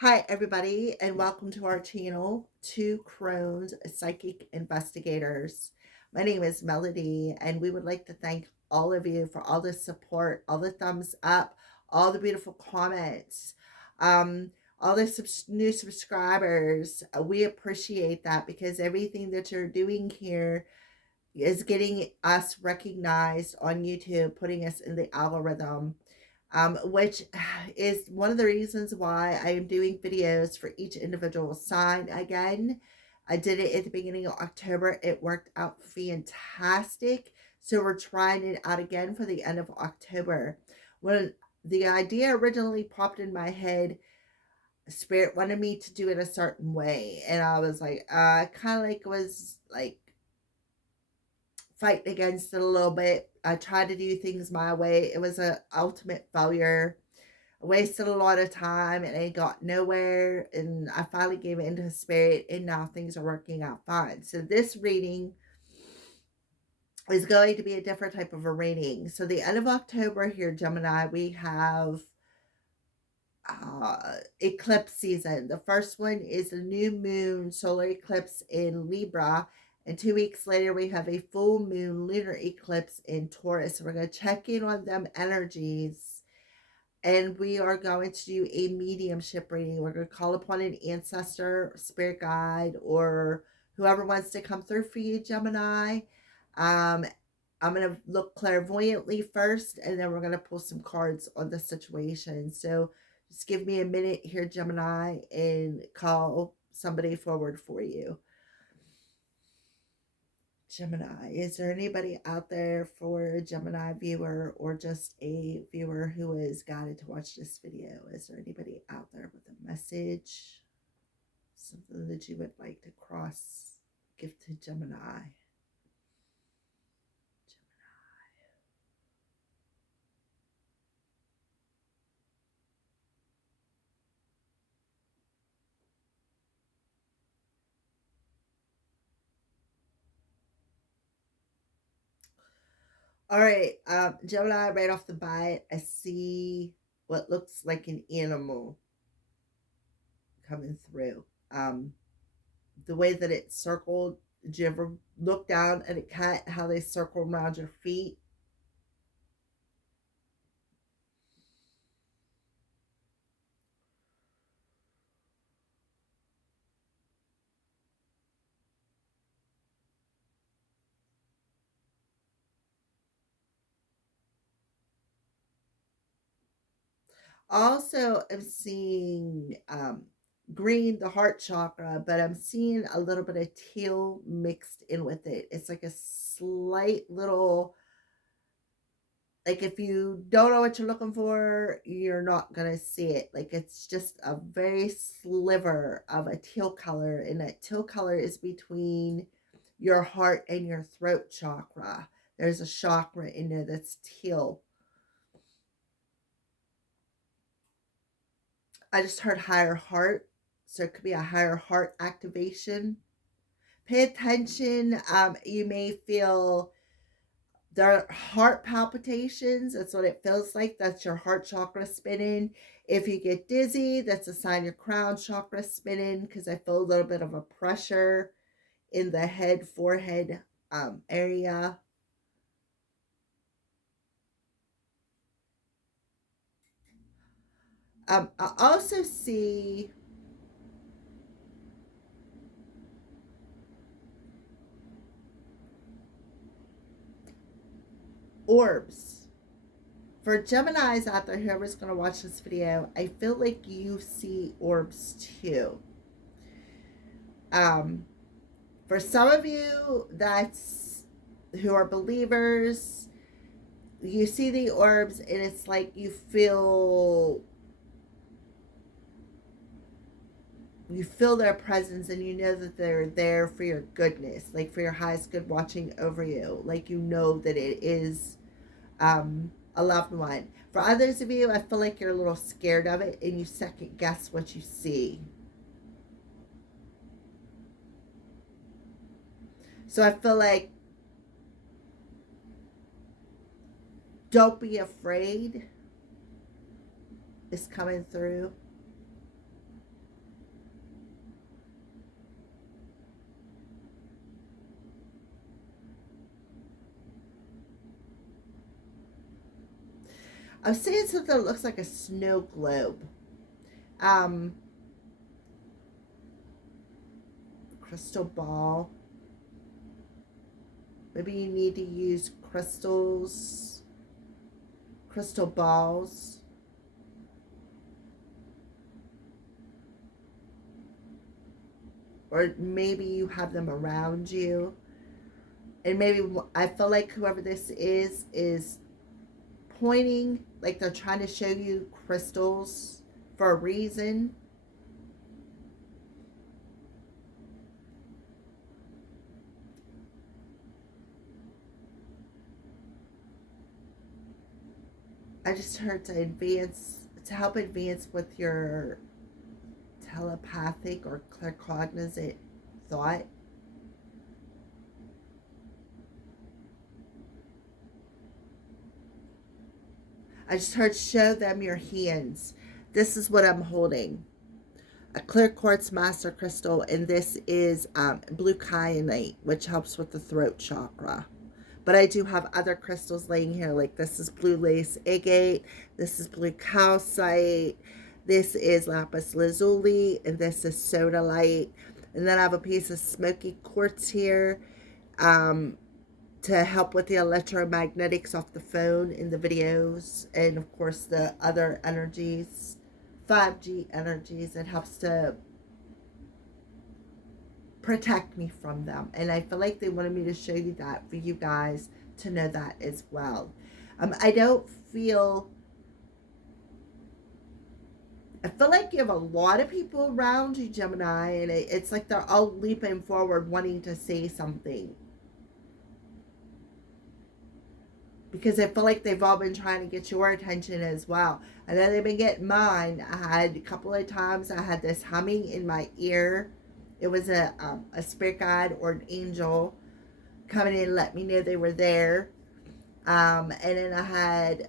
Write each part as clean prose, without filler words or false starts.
Hi, everybody, and welcome to our channel, Two Crones Psychic Investigators. My name is Melody, and we would like to thank all of you for all the support, all the thumbs up, all the beautiful comments, um, all the new subscribers. We appreciate that because everything that you're doing here is getting us recognized on YouTube, putting us in the algorithm, which is one of the reasons why I am doing videos for each individual sign again. I did it at the beginning of October. It worked out fantastic. So we're trying it out again for the end of October. When the idea originally popped in my head, Spirit wanted me to do it a certain way. And I was like, kind of like was like fighting against it a little bit. I tried to do things my way. It was an ultimate failure. I wasted a lot of time and I got nowhere. And I finally gave it into Spirit, and now things are working out fine. So this reading is going to be a different type of a reading. So the end of October here, Gemini, we have eclipse season. The first one is a new moon solar eclipse in Libra, and 2 weeks later we have a full moon lunar eclipse in Taurus. So we're going to check in on them energies, and we are going to do a mediumship reading. We're going to call upon an ancestor, spirit guide, or whoever wants to come through for you, Gemini. um I'm going to look clairvoyantly first, and then we're going to pull some cards on the situation. So just give me a minute here, Gemini, and call somebody forward for you. Gemini, is there anybody out there for a Gemini viewer or just a viewer who is guided to watch this video? Is there anybody out there with a message? Something that you would like to give to Gemini? All right, Gemini, right off the bat, I see what looks like an animal coming through. Um, the way that it's circled, did you ever look down at a cat, how they circle around your feet? Also, I'm seeing green, the heart chakra, but I'm seeing a little bit of teal mixed in with it. It's like a slight little, like if you don't know what you're looking for, you're not gonna see it. Like it's just a very sliver of a teal color, and that teal color is between your heart and your throat chakra. There's a chakra in there that's teal. I just heard higher heart, so it could be a higher heart activation. Pay attention. You may feel their heart palpitations. That's what it feels like. That's your heart chakra spinning. If you get dizzy, that's a sign your crown chakra spinning, because I feel a little bit of a pressure in the head, forehead area. I also see orbs. For Geminis out there, whoever's going to watch this video, I feel like you see orbs too. Um, for some of you, that's who are believers, you see the orbs and it's like you feel their presence, and you know that they're there for your goodness, like for your highest good, watching over you, like you know that it is a loved one. For others of you, I feel like you're a little scared of it and you second guess what you see. So I feel like, don't be afraid is coming through. I'm seeing something that looks like a snow globe. Um, crystal ball. Maybe you need to use crystals, crystal balls. Or maybe you have them around you. And maybe I feel like whoever this is pointing, like they're trying to show you crystals for a reason. I just heard to help advance with your telepathic or claircognizant thought. I just heard show them your hands. This is what I'm holding. A clear quartz master crystal, and this is blue kyanite, which helps with the throat chakra. But I do have other crystals laying here, like this is blue lace agate, this is blue calcite, this is lapis lazuli, and this is sodalite. And then I have a piece of smoky quartz here to help with the electromagnetics off the phone in the videos. And of course the other energies, 5G energies, it helps to protect me from them. And I feel like they wanted me to show you that for you guys to know that as well. I feel like you have a lot of people around you, Gemini, and it's like they're all leaping forward wanting to say something. Because I feel like they've all been trying to get your attention as well. And then they've been getting mine. I had a couple of times I had this humming in my ear. It was a spirit guide or an angel coming in and let me know they were there. And then I had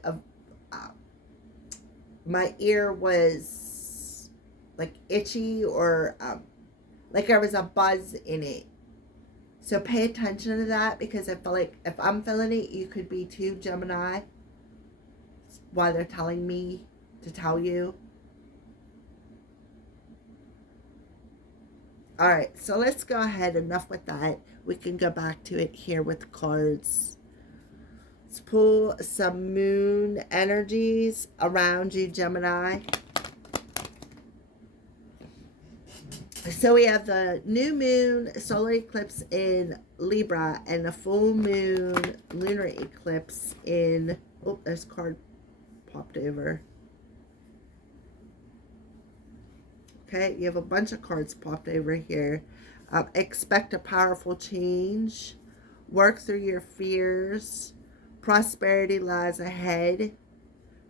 my ear was like itchy, or like there was a buzz in it. So pay attention to that, because I feel like if I'm feeling it, you could be too, Gemini. Why they're telling me to tell you. All right, so let's go ahead. Enough with that. We can go back to it here with the cards. Let's pull some moon energies around you, Gemini. So we have the new moon solar eclipse in Libra and the full moon lunar eclipse in, oh, this card popped over. Okay, you have a bunch of cards popped over here. Expect a powerful change. Work through your fears. Prosperity lies ahead.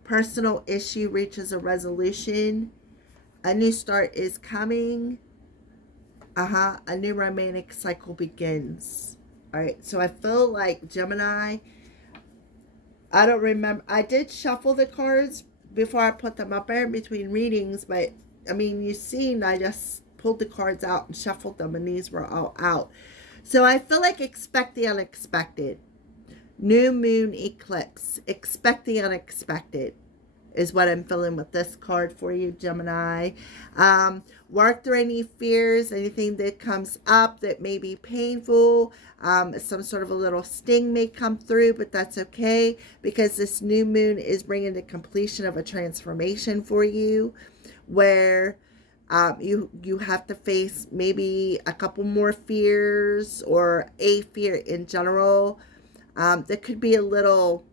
Personal issue reaches a resolution. A new start is coming. A new romantic cycle begins. All right, so I feel like Gemini, I don't remember. I did shuffle the cards before I put them up there in between readings, but I mean, you've seen I just pulled the cards out and shuffled them, and these were all out. So I feel like expect the unexpected. New moon eclipse. Expect the unexpected is what I'm feeling with this card for you, Gemini. Work through any fears, anything that comes up that may be painful. Some sort of a little sting may come through, but that's okay, because this new moon is bringing the completion of a transformation for you, where you have to face maybe a couple more fears, or a fear in general. That could be a little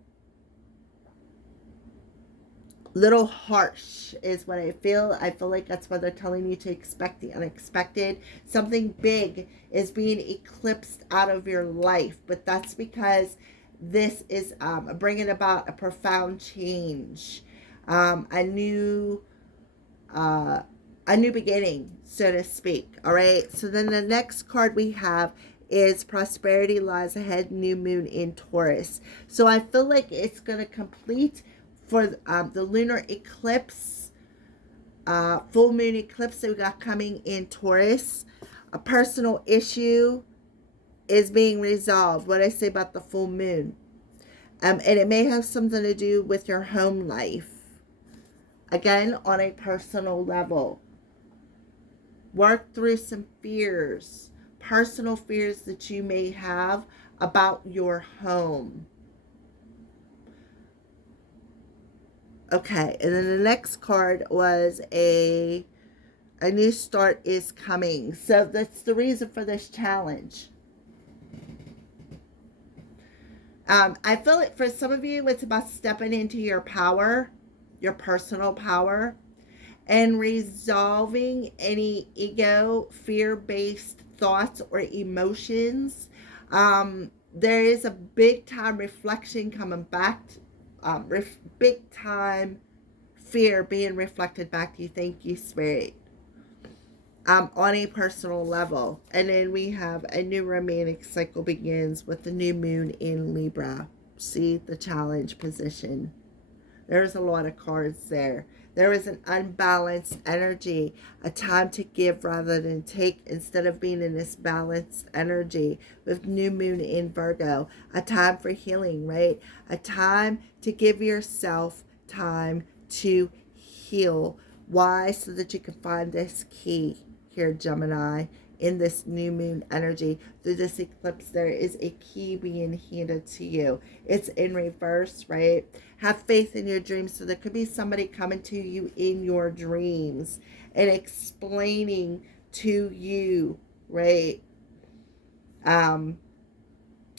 harsh is what I feel. I feel like that's why they're telling you to expect the unexpected. Something big is being eclipsed out of your life, but that's because this is bringing about a profound change, a new beginning, so to speak. All right, so then the next card we have is prosperity lies ahead, new moon in Taurus. So I feel like it's going to complete for the lunar eclipse, full moon eclipse that we got coming in Taurus. A personal issue is being resolved. What I say about the full moon. And it may have something to do with your home life. Again, on a personal level. Work through some fears, personal fears that you may have about your home. Okay, and then the next card was a new start is coming. So that's the reason for this challenge. I feel like for some of you, it's about stepping into your power, your personal power, and resolving any ego, fear-based thoughts or emotions. There is a big time reflection coming back, big time fear being reflected back to you. Thank you, Spirit. On a personal level. And then we have a new romantic cycle begins with the new moon in Libra. See the challenge position. There's a lot of cards there. There is an unbalanced energy, a time to give rather than take instead of being in this balanced energy with new moon in Virgo. A time for healing, right? A time to give yourself time to heal. Why? So that you can find this key here, Gemini, in this new moon energy. Through this eclipse, there is a key being handed to you. It's in reverse, right? Have faith in your dreams. So there could be somebody coming to you in your dreams and explaining to you, right?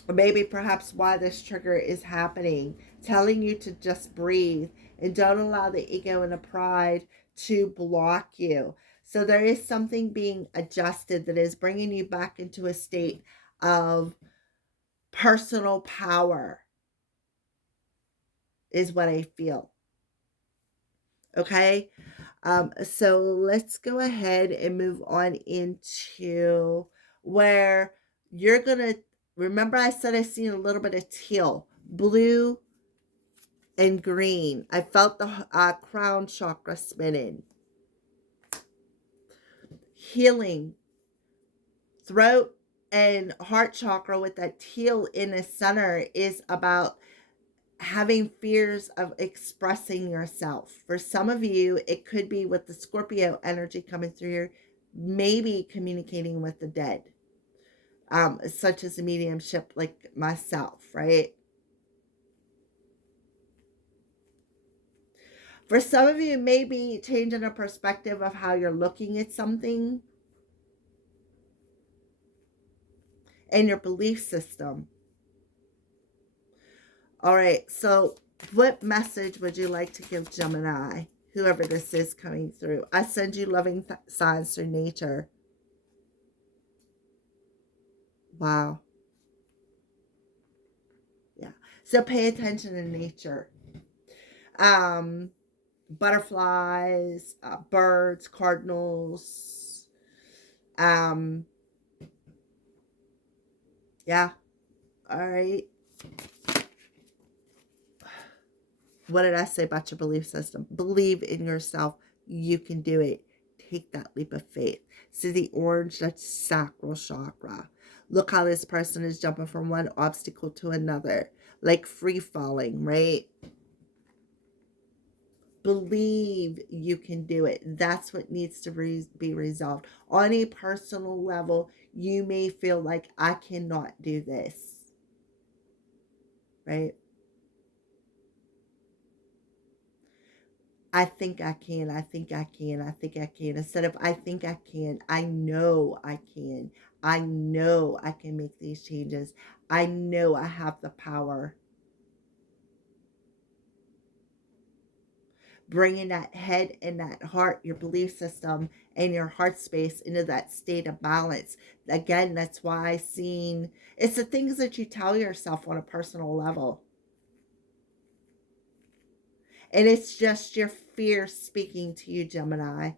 Maybe perhaps why this trigger is happening, telling you to just breathe and don't allow the ego and the pride to block you. So there is something being adjusted that is bringing you back into a state of personal power, is what I feel. Okay. So let's go ahead and move on into where you're going to remember I said I seen a little bit of teal, blue, and green. I felt the crown chakra spinning. Healing, throat and heart chakra with that teal in the center is about having fears of expressing yourself. For some of you, it could be with the Scorpio energy coming through here, maybe communicating with the dead, such as a mediumship like myself, right? For some of you, maybe changing a perspective of how you're looking at something and your belief system. All right, so what message would you like to give Gemini, whoever this is coming through? I send you loving signs through nature. Wow. Yeah. So pay attention to nature. Butterflies, birds, cardinals. Yeah. All right. What did I say about your belief system? Believe in yourself. You can do it. Take that leap of faith. See the orange? That's sacral chakra. Look how this person is jumping from one obstacle to another, like free falling, right? Believe you can do it. That's what needs to be resolved. On a personal level, you may feel like I cannot do this, right? I think I can, I think I can, I think I can. Instead of I think I can, I know I can. I know I can make these changes. I know I have the power. Bringing that head and that heart, your belief system and your heart space into that state of balance. Again, that's why I seen it's the things that you tell yourself on a personal level. And it's just your fear speaking to you, Gemini.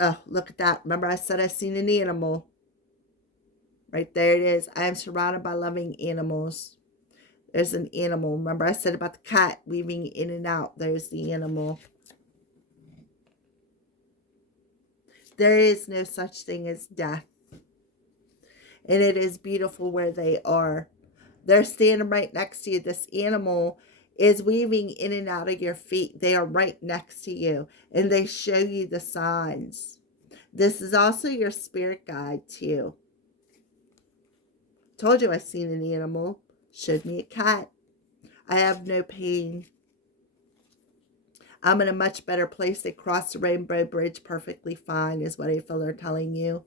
Oh, look at that. Remember I said I seen an animal. Right there it is. I am surrounded by loving animals. There's an animal. Remember I said about the cat weaving in and out. There's the animal. There is no such thing as death. And it is beautiful where they are. They're standing right next to you. This animal is weaving in and out of your feet. They are right next to you, and they show you the signs. This is also your spirit guide too. Told you I seen an animal. Showed me a cat. I have no pain. I'm in a much better place. They crossed the Rainbow Bridge perfectly fine, is what I feel they're telling you.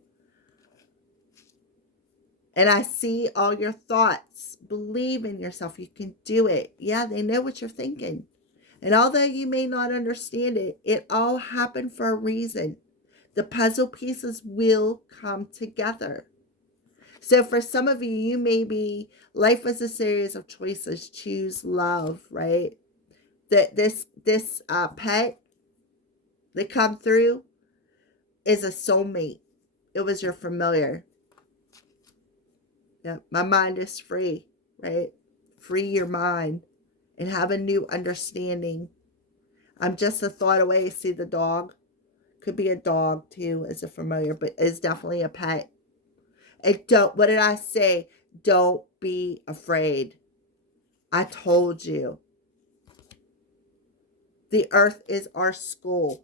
And I see all your thoughts. Believe in yourself. You can do it. Yeah, they know what you're thinking. And although you may not understand it, it all happened for a reason. The puzzle pieces will come together. So for some of you, you may be, life is a series of choices. Choose love, right? That this pet that come through is a soulmate. It was your familiar. Yeah, my mind is free, right? Free your mind and have a new understanding. I'm just a thought away. See the dog? Could be a dog too as a familiar, but it's definitely a pet. And don't, what did I say? Don't be afraid. I told you. The earth is our school,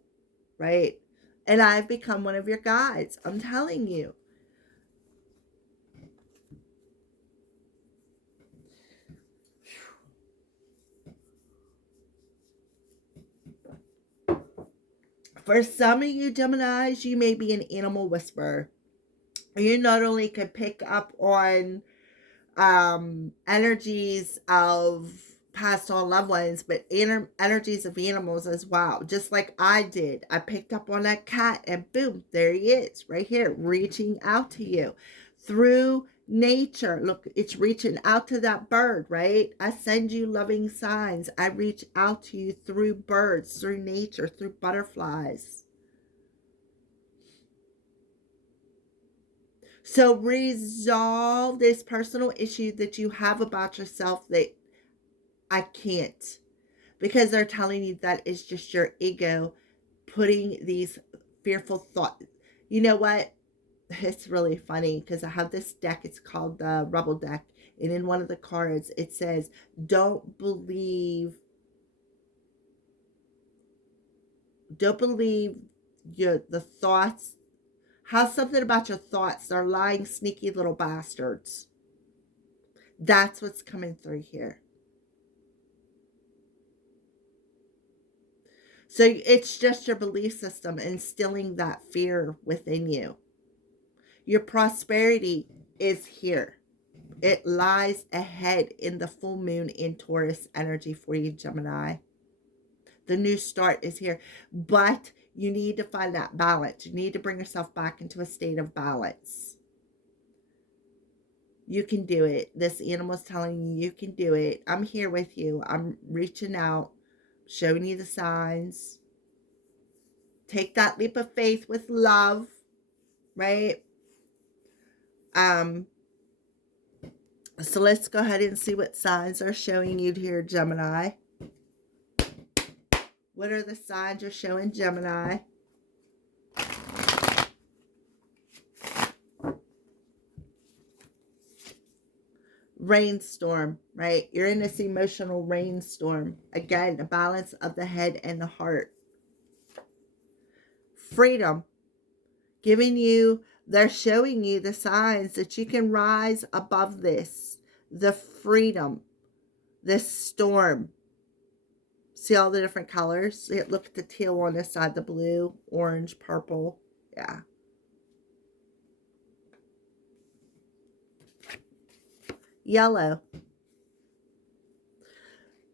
right? And I've become one of your guides. I'm telling you. For some of you Geminis, you may be an animal whisperer. You not only can pick up on energies of past on loved ones, but energies of animals as well. Just like I did. I picked up on that cat and boom, there he is right here reaching out to you through nature. Look, it's reaching out to that bird, right? I send you loving signs. I reach out to you through birds, through nature, through butterflies. So resolve this personal issue that you have about yourself that I can't, because they're telling you that it's just your ego putting these fearful thoughts. You know what? It's really funny because I have this deck. It's called the Rebel deck. And in one of the cards, it says, don't believe the thoughts. Have something about your thoughts. They're lying, sneaky little bastards. That's what's coming through here. So it's just your belief system instilling that fear within you. Your prosperity is here. It lies ahead in the full moon in Taurus energy for you, Gemini. The new start is here. But you need to find that balance. You need to bring yourself back into a state of balance. You can do it. This animal's telling you you can do it. I'm here with you. I'm reaching out, showing you the signs. Take that leap of faith with love, right? So let's go ahead and see what signs are showing you here, Gemini. What are the signs you're showing, Gemini? Rainstorm, right? You're in this emotional rainstorm. Again, a balance of the head and the heart. Freedom. Giving you, they're showing you the signs that you can rise above this. The freedom. This storm. See all the different colors? Look at the teal on this side, the blue, orange, purple. Yeah. Yellow.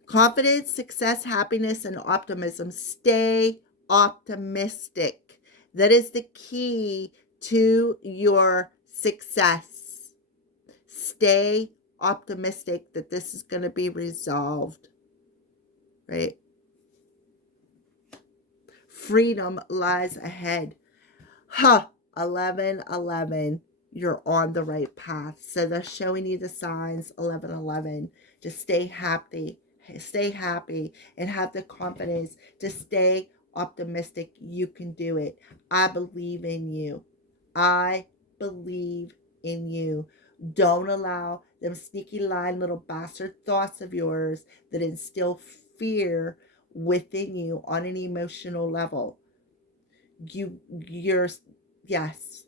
Confidence, success, happiness, and optimism. Stay optimistic. That is the key to your success. Stay optimistic that this is going to be resolved. Right? Freedom lies ahead. 11:11. You're on the right path. So they're showing you the signs. 11:11. Just stay happy and have the confidence to stay optimistic. You can do it. I believe in you. I believe in you. Don't allow them sneaky lying little bastard thoughts of yours that instill fear within you on an emotional level. You're, yes.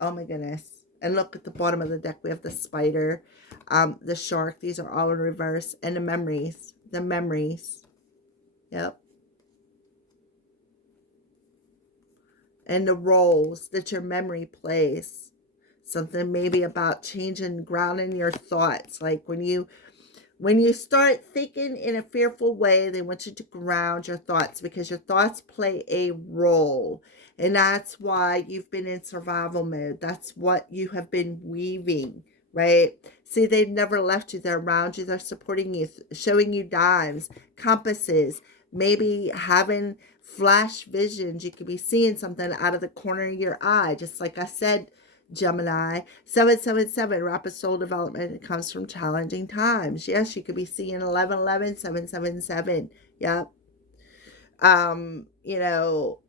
Oh my goodness. And look at the bottom of the deck. We have the spider, the shark. These are all in reverse. And the memories. The memories. Yep. And the roles that your memory plays. Something maybe about changing, grounding your thoughts. Like when you start thinking in a fearful way, they want you to ground your thoughts, because your thoughts play a role. And that's why you've been in survival mode. That's what you have been weaving, right? See, they've never left you. They're around you. They're supporting you, showing you dimes, compasses, maybe having flash visions. You could be seeing something out of the corner of your eye. Just like I said, Gemini, 777, rapid soul development. It comes from challenging times. Yes, you could be seeing 1111, 777. Yep. You know,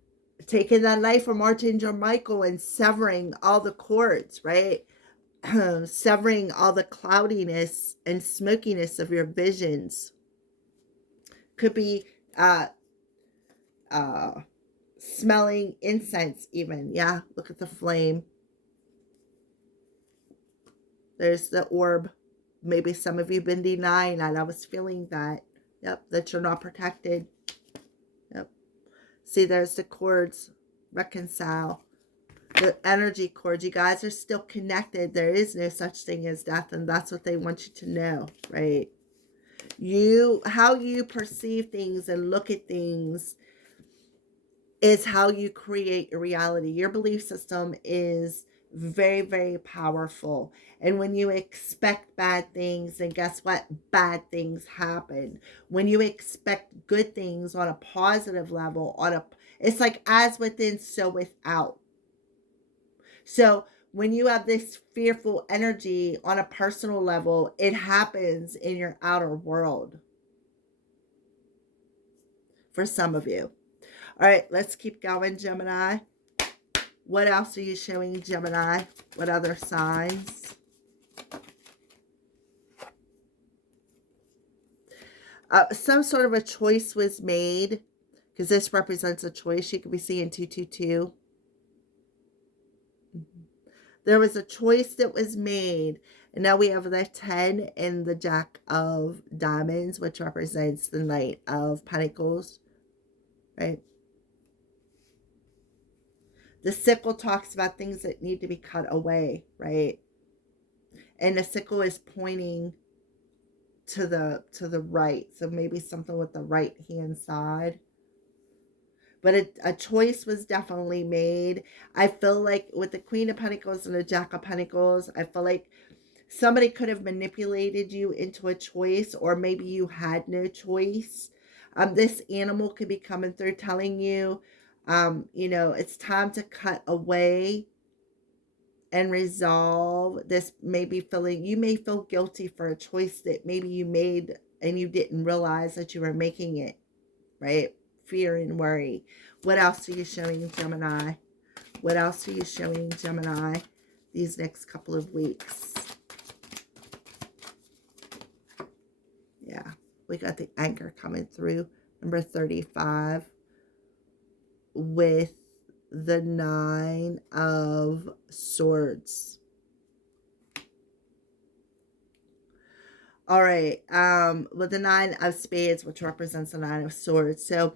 taking that knife from Archangel Michael and severing all the cords, right? Severing all the cloudiness and smokiness of your visions. Could be smelling incense even. Yeah, look at the flame. There's the orb. Maybe some of you have been denying that. I was feeling that. Yep, that you're not protected. Yep. See, there's the cords. Reconcile. The energy cords. You guys are still connected. There is no such thing as death, and that's what they want you to know, right? How you perceive things and look at things is how you create your reality. Your belief system is very, very powerful. And when you expect bad things, and guess what? Bad things happen. When you expect good things on a positive level, it's like as within, so without. So when you have this fearful energy on a personal level, it happens in your outer world. For some of you. All right, let's keep going, Gemini. What else are you showing, Gemini? What other signs? Some sort of a choice was made, because this represents a choice. You could be seeing 222. There was a choice that was made. And now we have the 10 and the Jack of Diamonds, which represents the Knight of Pentacles, right? The sickle talks about things that need to be cut away, right? And the sickle is pointing to the right. So maybe something with the right hand side. But a choice was definitely made. I feel like with the Queen of Pentacles and the Jack of Pentacles, I feel like somebody could have manipulated you into a choice, or maybe you had no choice. This animal could be coming through telling you, it's time to cut away and resolve this. Maybe you may feel guilty for a choice that maybe you made and you didn't realize that you were making it, right? Fear and worry. What else are you showing, Gemini? What else are you showing, Gemini, these next couple of weeks? Yeah, we got the anchor coming through, number 35, with the 9 of Swords. All right, with the 9 of Spades, which represents the 9 of Swords. So,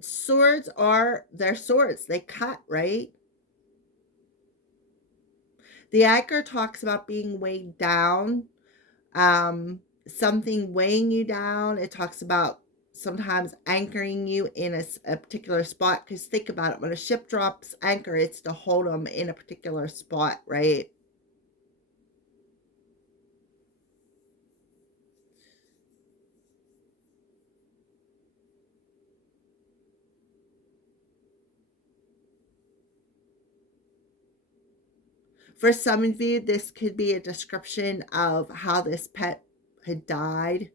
swords they're swords. They cut, right? The anchor talks about being weighed down, something weighing you down. It talks about sometimes anchoring you in a particular spot, because think about it. When a ship drops anchor, it's to hold them in a particular spot, right? For some of you, this could be a description of how this pet had died.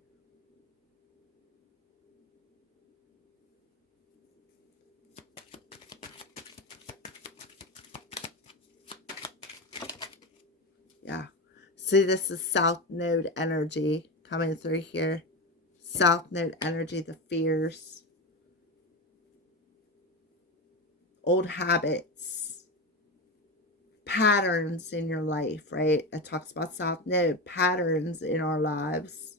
See, this is South Node energy coming through here. South Node energy, the fears, old habits, patterns in your life, right? It talks about South Node, patterns in our lives.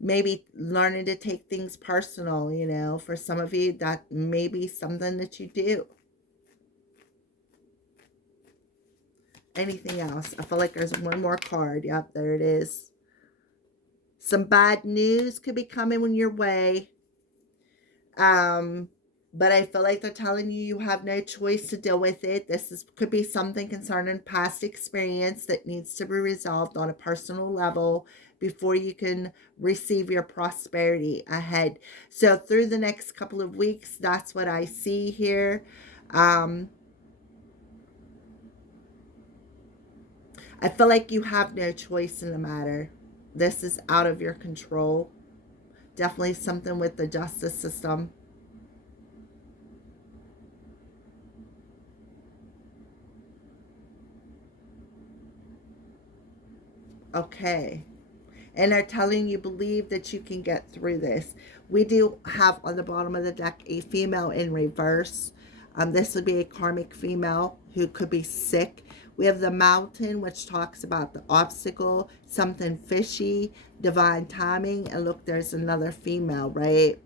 Maybe learning to take things personal, you know, for some of you, that may be something that you do. Anything else? I feel like there's one more card. Yep, there it is. Some bad news could be coming your way. But I feel like they're telling you you have no choice to deal with it. Could be something concerning past experience that needs to be resolved on a personal level before you can receive your prosperity ahead. So through the next couple of weeks, that's what I see here. I feel like you have no choice in the matter. This is out of your control. Definitely something with the justice system. Okay. And they're telling you, believe that you can get through this. We do have on the bottom of the deck a female in reverse. This would be a karmic female who could be sick. We have the mountain, which talks about the obstacle, something fishy, divine timing. And look, there's another female, right?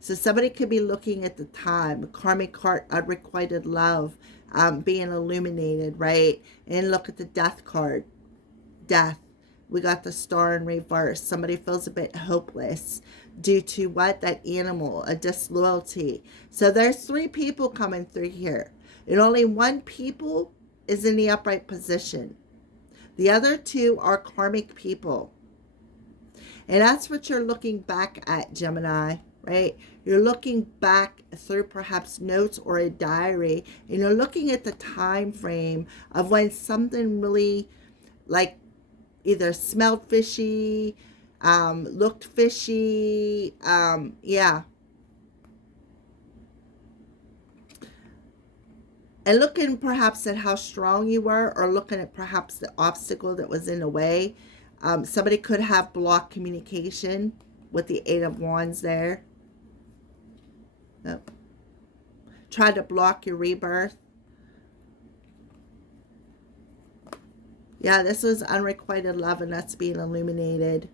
So somebody could be looking at the time, karmic heart, unrequited love, being illuminated, right? And look at the death card, death. We got the star in reverse. Somebody feels a bit hopeless due to what? That animal, a disloyalty. So there's 3 people coming through here. And only 1 people is in the upright position. The other 2 are karmic people. And that's what you're looking back at, Gemini, right? You're looking back through perhaps notes or a diary, and you're looking at the time frame of when something really, like, either smelled fishy, looked fishy, yeah. And looking perhaps at how strong you were, or looking at perhaps the obstacle that was in the way. Somebody could have blocked communication with the 8 of Wands there. Yep. Tried to block your rebirth. Yeah, this was unrequited love, and that's being illuminated.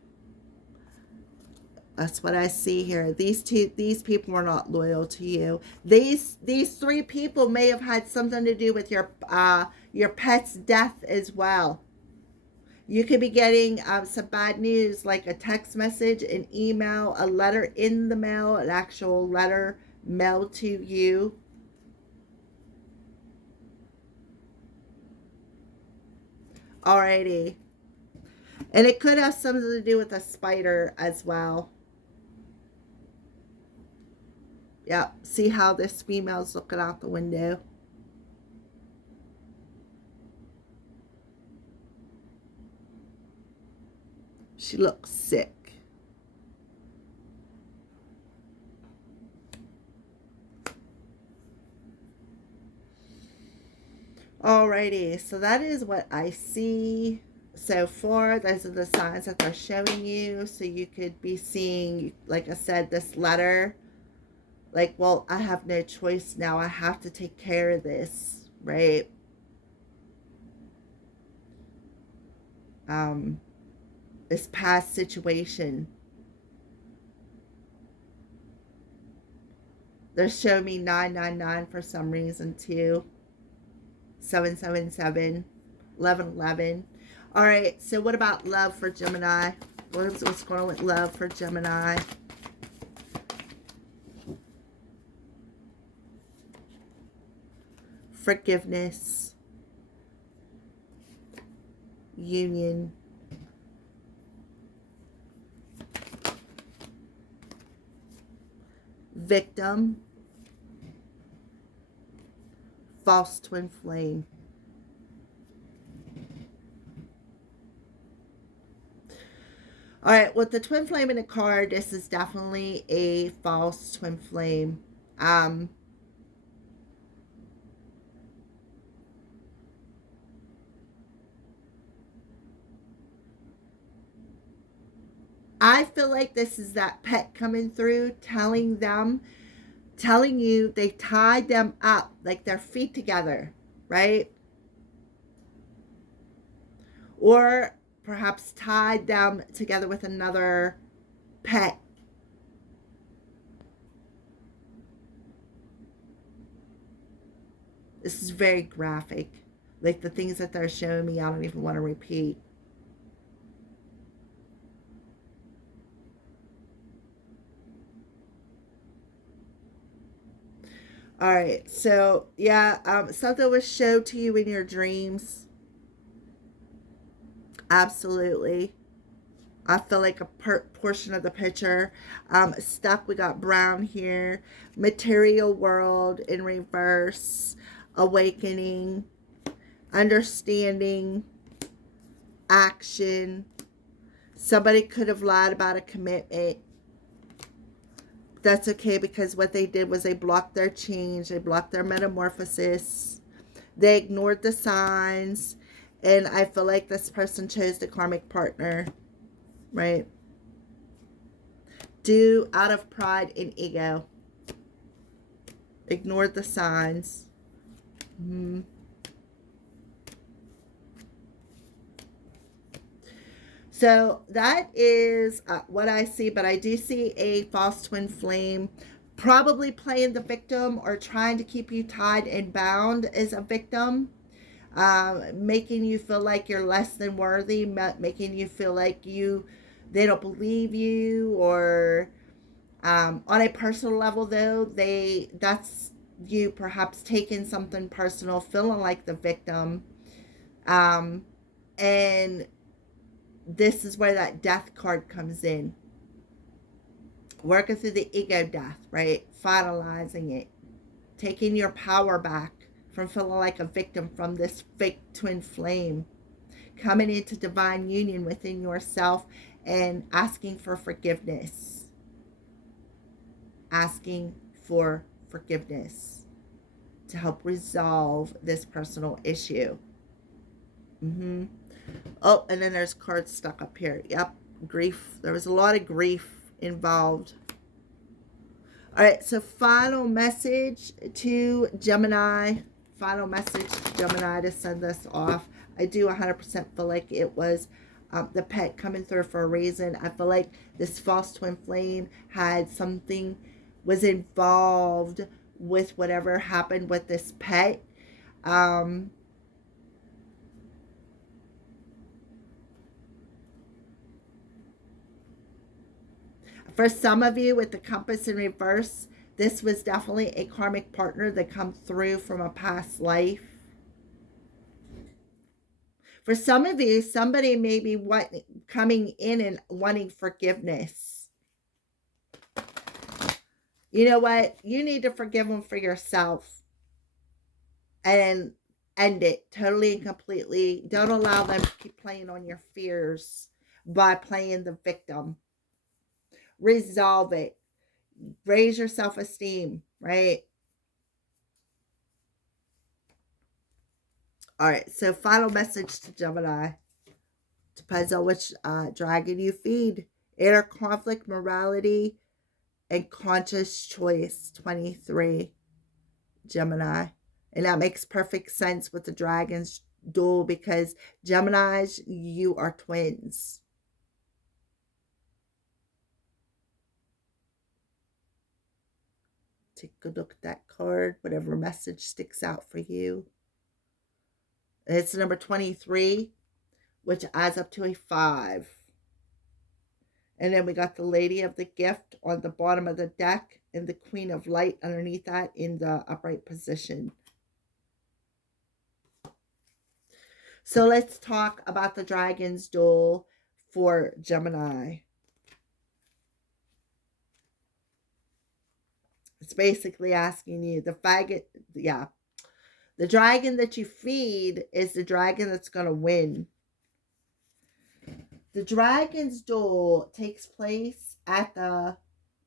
That's what I see here. These people are not loyal to you. These 3 people may have had something to do with your pet's death as well. You could be getting some bad news, like a text message, an email, a letter in the mail, an actual letter mailed to you. Alrighty. And it could have something to do with a spider as well. Yep. See how this female's looking out the window? She looks sick. Alrighty, so that is what I see so far. Those are the signs that they're showing you. So you could be seeing, like I said, this letter. Like, well, I have no choice now. I have to take care of this, right? This past situation. They're showing me 999 for some reason too. 777, 1111. All right, so what about love for Gemini? What's going on with love for Gemini? Forgiveness, union, victim, false twin flame. All right, with the twin flame in the card, this is definitely a false twin flame. I feel like this is that pet coming through, telling you they tied them up, like their feet together, right? Or perhaps tied them together with another pet. This is very graphic. Like the things that they're showing me, I don't even want to repeat. All right, so yeah, something was showed to you in your dreams. Absolutely. I feel like a portion of the picture. Stuck, we got brown here. Material world in reverse. Awakening. Understanding. Action. Somebody could have lied about a commitment. That's okay, because what they did was they blocked their change. They blocked their metamorphosis. They ignored the signs. And I feel like this person chose the karmic partner, right? Do out of pride and ego. Ignored the signs. Mm-hmm. So that is what I see, but I do see a false twin flame probably playing the victim or trying to keep you tied and bound as a victim, making you feel like you're less than worthy, making you feel like they don't believe you, or on a personal level though, that's you perhaps taking something personal, feeling like the victim, and this is where that death card comes in. Working through the ego death, right? Finalizing it. Taking your power back from feeling like a victim from this fake twin flame. Coming into divine union within yourself and asking for forgiveness. Asking for forgiveness to help resolve this personal issue. Mm-hmm. Oh, and then there's cards stuck up here. Yep, grief. There was a lot of grief involved. All right, so final message to Gemini. Final message to Gemini to send this off. I do 100% feel like it was the pet coming through for a reason. I feel like this false twin flame had something, was involved with whatever happened with this pet. For some of you with the compass in reverse, this was definitely a karmic partner that come through from a past life. For some of you, somebody may be coming in and wanting forgiveness. You know what? You need to forgive them for yourself and end it totally and completely. Don't allow them to keep playing on your fears by playing the victim. Resolve it. Raise your self-esteem, right? All right, so final message to Gemini. Depends on which dragon you feed. Inner conflict, morality, and conscious choice, 23, Gemini. And that makes perfect sense with the dragon's duel, because Geminis, you are twins. Take a look at that card, whatever message sticks out for you. And it's number 23, which adds up to a 5. And then we got the Lady of the Gift on the bottom of the deck and the Queen of Light underneath that in the upright position. So let's talk about the Dragon's Duel for Gemini. It's basically asking you, the dragon that you feed is the dragon that's going to win. The Dragon's Duel takes place at the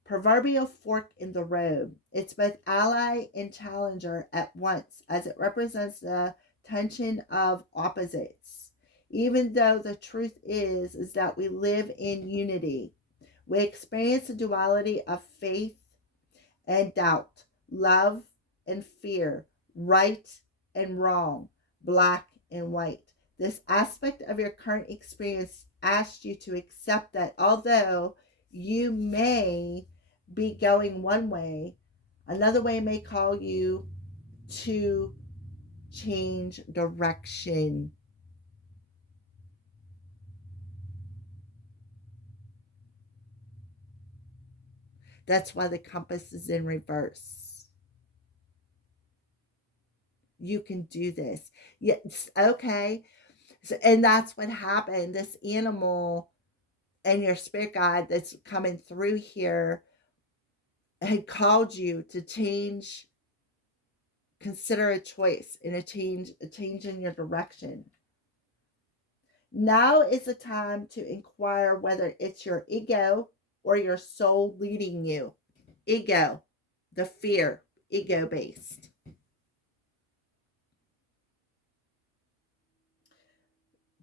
proverbial fork in the road. It's both ally and challenger at once, as it represents the tension of opposites. Even though the truth is that we live in unity. We experience the duality of faith and doubt, love and fear, right and wrong, black and white. This aspect of your current experience asks you to accept that although you may be going one way, another way may call you to change direction. That's why the compass is in reverse. You can do this. Yes, okay. So, and that's what happened. This animal and your spirit guide that's coming through here had called you to change, consider a choice and a change in your direction. Now is the time to inquire whether it's your ego or your soul leading you. Ego, the fear, ego based.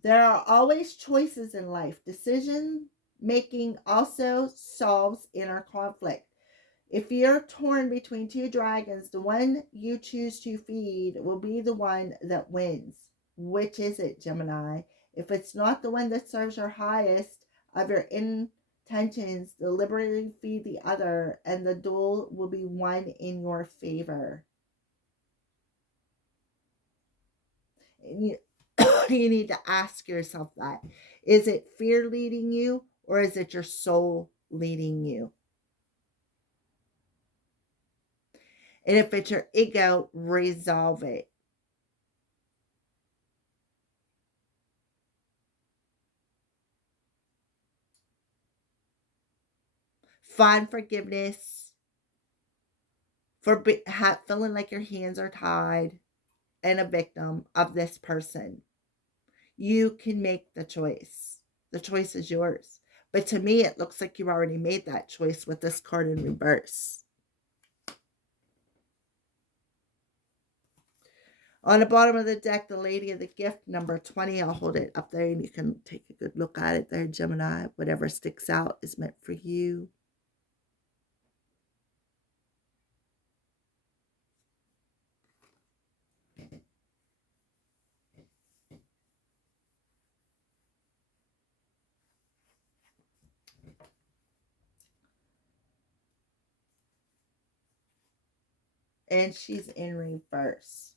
There are always choices in life. Decision making also solves inner conflict. If you're torn between two dragons, the one you choose to feed will be the one that wins. Which is it, Gemini? If it's not the one that serves your highest of your intentions, deliberately feed the other, and the duel will be won in your favor. And you, you need to ask yourself that. Is it fear leading you, or is it your soul leading you? And if it's your ego, resolve it. Find forgiveness for feeling like your hands are tied and a victim of this person. You can make the choice. The choice is yours. But to me, it looks like you already made that choice with this card in reverse. On the bottom of the deck, the Lady of the Gift, number 20. I'll hold it up there and you can take a good look at it there, Gemini. Whatever sticks out is meant for you. And she's in reverse.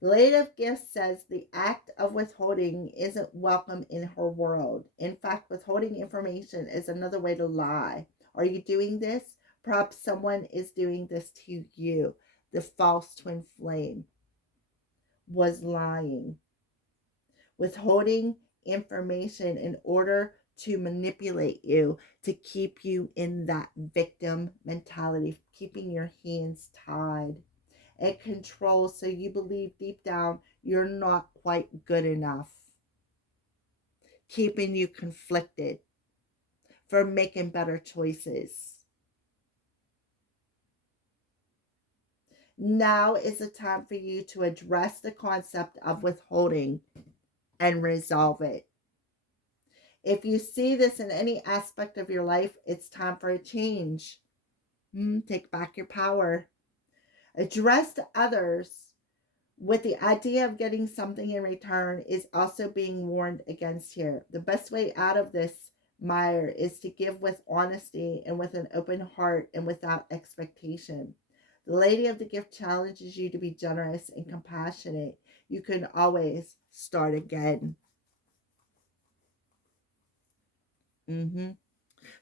The Lady of Gifts says the act of withholding isn't welcome in her world. In fact, withholding information is another way to lie. Are you doing this? Perhaps someone is doing this to you. The false twin flame was lying, withholding information in order to manipulate you, to keep you in that victim mentality, keeping your hands tied and control, so you believe deep down you're not quite good enough, keeping you conflicted for making better choices. Now is the time for you to address the concept of withholding and resolve it. If you see this in any aspect of your life, it's time for a change. Take back your power. Address to others with the idea of getting something in return is also being warned against here. The best way out of this mire is to give with honesty and with an open heart and without expectation. The Lady of the Gift challenges you to be generous and compassionate. You can always start again.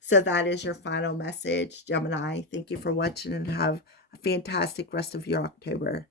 So that is your final message, Gemini. Thank you for watching and have a fantastic rest of your October.